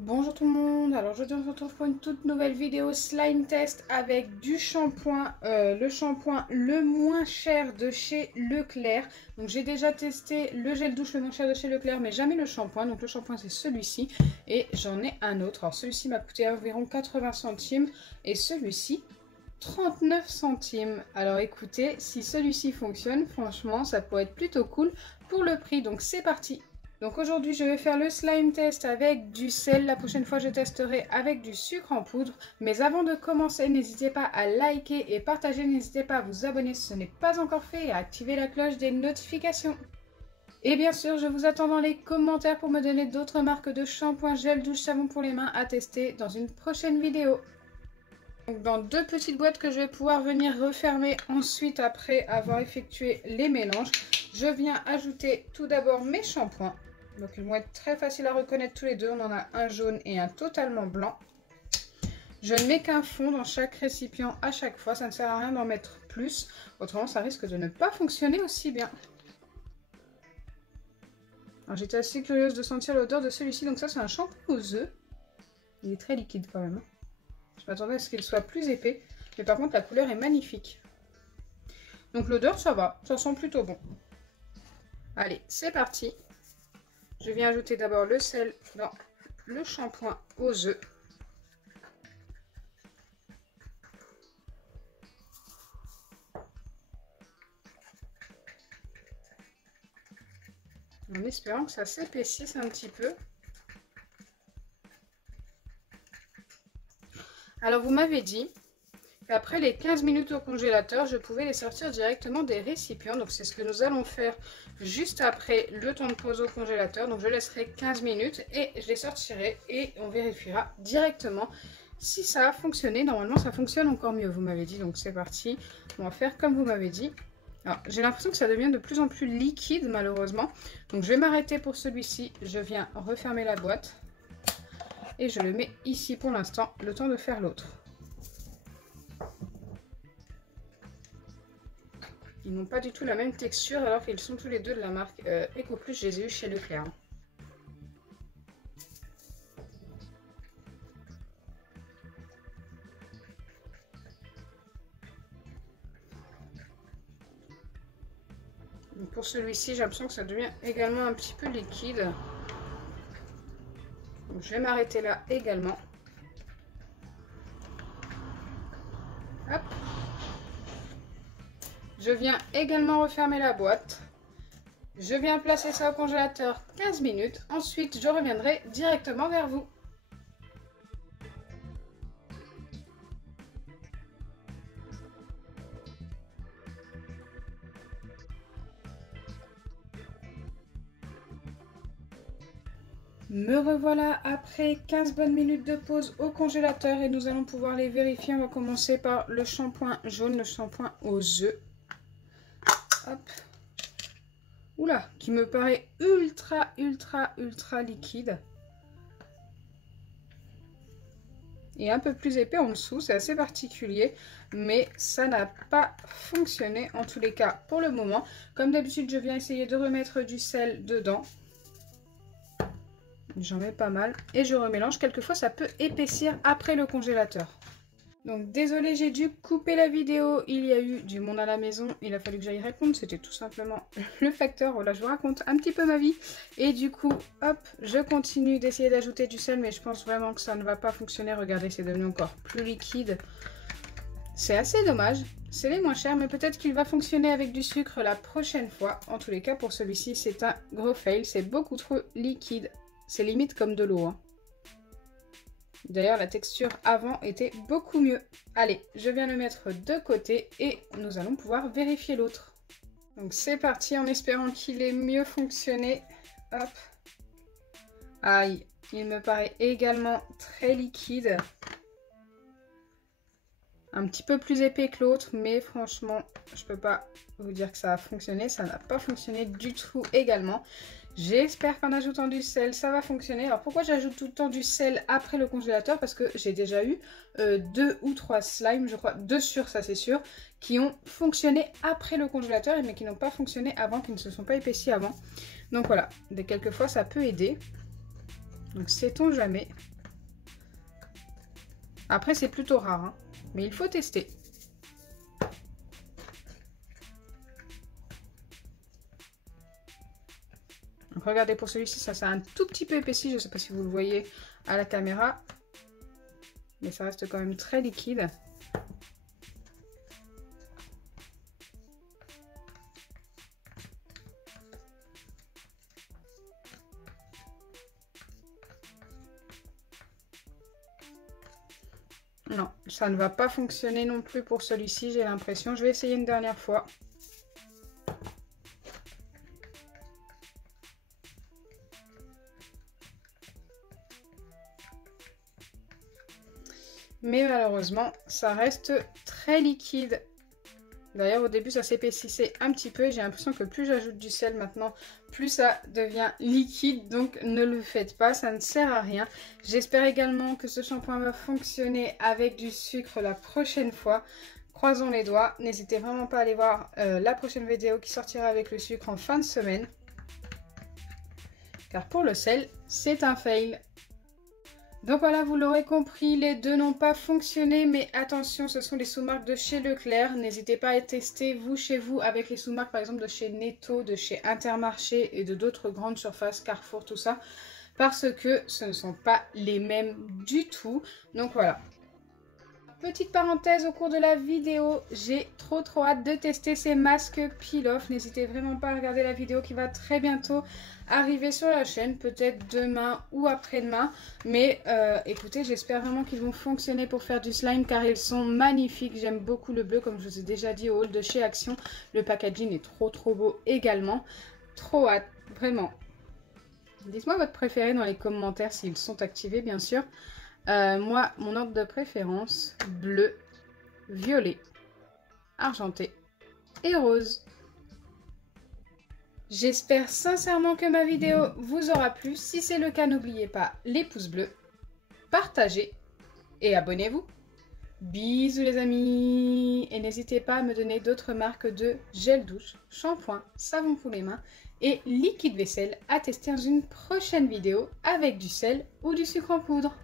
Bonjour tout le monde, alors aujourd'hui on se retrouve pour une toute nouvelle vidéo slime test avec du shampoing, le shampoing le moins cher de chez Leclerc. Donc j'ai déjà testé le gel douche le moins cher de chez Leclerc mais jamais le shampoing, donc le shampoing c'est celui-ci et j'en ai un autre. Alors celui-ci m'a coûté environ 80 centimes et celui-ci 39 centimes. Alors écoutez, si celui-ci fonctionne, franchement ça pourrait être plutôt cool pour le prix, donc c'est parti. Donc aujourd'hui je vais faire le slime test avec du sel, la prochaine fois je testerai avec du sucre en poudre. Mais avant de commencer, n'hésitez pas à liker et partager, n'hésitez pas à vous abonner si ce n'est pas encore fait et à activer la cloche des notifications. Et bien sûr, je vous attends dans les commentaires pour me donner d'autres marques de shampoing, gel douche, savon pour les mains à tester dans une prochaine vidéo. Donc dans deux petites boîtes que je vais pouvoir venir refermer ensuite après avoir effectué les mélanges, je viens ajouter tout d'abord mes shampoings. Donc ils vont être très faciles à reconnaître tous les deux. On en a un jaune et un totalement blanc. Je ne mets qu'un fond dans chaque récipient à chaque fois. Ça ne sert à rien d'en mettre plus. Autrement, ça risque de ne pas fonctionner aussi bien. Alors j'étais assez curieuse de sentir l'odeur de celui-ci. Donc ça, c'est un shampoing aux œufs. Il est très liquide quand même. Je m'attendais à ce qu'il soit plus épais. Mais par contre, la couleur est magnifique. Donc l'odeur, ça va. Ça sent plutôt bon. Allez, c'est parti. Je viens ajouter d'abord le sel dans le shampoing aux œufs. En espérant que ça s'épaississe un petit peu. Alors vous m'avez dit qu'après les 15 minutes au congélateur, je pouvais les sortir directement des récipients. Donc c'est ce que nous allons faire juste après le temps de pause au congélateur. Donc je laisserai 15 minutes et je les sortirai et on vérifiera directement si ça a fonctionné. Normalement ça fonctionne encore mieux, vous m'avez dit. Donc c'est parti, on va faire comme vous m'avez dit. Alors j'ai l'impression que ça devient de plus en plus liquide malheureusement. Donc je vais m'arrêter pour celui-ci. Je viens refermer la boîte. Et je le mets ici pour l'instant, le temps de faire l'autre. Ils n'ont pas du tout la même texture alors qu'ils sont tous les deux de la marque EcoPlus. Je les ai eu chez Leclerc. Donc pour celui-ci, j'ai l'impression que ça devient également un petit peu liquide. Donc je vais m'arrêter là également. Hop. Je viens également refermer la boîte. Je viens placer ça au congélateur 15 minutes. Ensuite, je reviendrai directement vers vous. Me revoilà après 15 bonnes minutes de pause au congélateur et nous allons pouvoir les vérifier. On va commencer par le shampoing jaune, le shampoing aux œufs. Hop. Oula, qui me paraît ultra liquide. Et un peu plus épais en dessous, c'est assez particulier, mais ça n'a pas fonctionné en tous les cas pour le moment. Comme d'habitude, je viens essayer de remettre du sel dedans. J'en mets pas mal et je remélange. Quelquefois, ça peut épaissir après le congélateur. Donc désolé, j'ai dû couper la vidéo, il y a eu du monde à la maison, il a fallu que j'aille répondre, c'était tout simplement le facteur. Voilà, je vous raconte un petit peu ma vie. Et du coup, hop, je continue d'essayer d'ajouter du sel, mais je pense vraiment que ça ne va pas fonctionner. Regardez, c'est devenu encore plus liquide. C'est assez dommage, c'est les moins chers, mais peut-être qu'il va fonctionner avec du sucre la prochaine fois. En tous les cas, pour celui-ci, c'est un gros fail, c'est beaucoup trop liquide. C'est limite comme de l'eau, hein. D'ailleurs, la texture avant était beaucoup mieux. Allez, je viens le mettre de côté et nous allons pouvoir vérifier l'autre. Donc c'est parti en espérant qu'il ait mieux fonctionné. Hop. Aïe, il me paraît également très liquide. Un petit peu plus épais que l'autre, mais franchement, je peux pas vous dire que ça a fonctionné. Ça n'a pas fonctionné du tout également. J'espère qu'en ajoutant du sel, ça va fonctionner. Alors pourquoi j'ajoute tout le temps du sel après le congélateur? Parce que j'ai déjà eu 2 ou 3 slimes, je crois, 2 sûrs, ça c'est sûr, qui ont fonctionné après le congélateur, mais qui n'ont pas fonctionné avant, qui ne se sont pas épaissis avant. Donc voilà, quelquefois ça peut aider. Donc sait-on jamais. Après c'est plutôt rare, hein, mais il faut tester. Donc regardez pour celui-ci, ça c'est un tout petit peu épaissi, je ne sais pas si vous le voyez à la caméra. Mais ça reste quand même très liquide. Non, ça ne va pas fonctionner non plus pour celui-ci, j'ai l'impression. Je vais essayer une dernière fois. Mais malheureusement, ça reste très liquide. D'ailleurs, au début, ça s'épaississait un petit peu. J'ai l'impression que plus j'ajoute du sel maintenant, plus ça devient liquide. Donc, ne le faites pas, ça ne sert à rien. J'espère également que ce shampoing va fonctionner avec du sucre la prochaine fois. Croisons les doigts. N'hésitez vraiment pas à aller voir la prochaine vidéo qui sortira avec le sucre en fin de semaine. Car pour le sel, c'est un fail. Donc voilà, vous l'aurez compris, les deux n'ont pas fonctionné, mais attention, ce sont les sous-marques de chez Leclerc. N'hésitez pas à tester, vous, chez vous, avec les sous-marques, par exemple, de chez Netto, de chez Intermarché et de d'autres grandes surfaces, Carrefour, tout ça, parce que ce ne sont pas les mêmes du tout. Donc voilà. Petite parenthèse au cours de la vidéo, j'ai trop hâte de tester ces masques peel-off. N'hésitez vraiment pas à regarder la vidéo qui va très bientôt arriver sur la chaîne, peut-être demain ou après-demain. Mais écoutez, j'espère vraiment qu'ils vont fonctionner pour faire du slime car ils sont magnifiques. J'aime beaucoup le bleu comme je vous ai déjà dit au haul de chez Action. Le packaging est trop beau également. Trop hâte, vraiment. Dites-moi votre préféré dans les commentaires s'ils sont activés bien sûr. Moi, mon ordre de préférence, bleu, violet, argenté et rose. J'espère sincèrement que ma vidéo vous aura plu. Si c'est le cas, n'oubliez pas les pouces bleus, partagez et abonnez-vous. Bisous les amis. Et n'hésitez pas à me donner d'autres marques de gel douche, shampoing, savon pour les mains et liquide vaisselle à tester dans une prochaine vidéo avec du sel ou du sucre en poudre.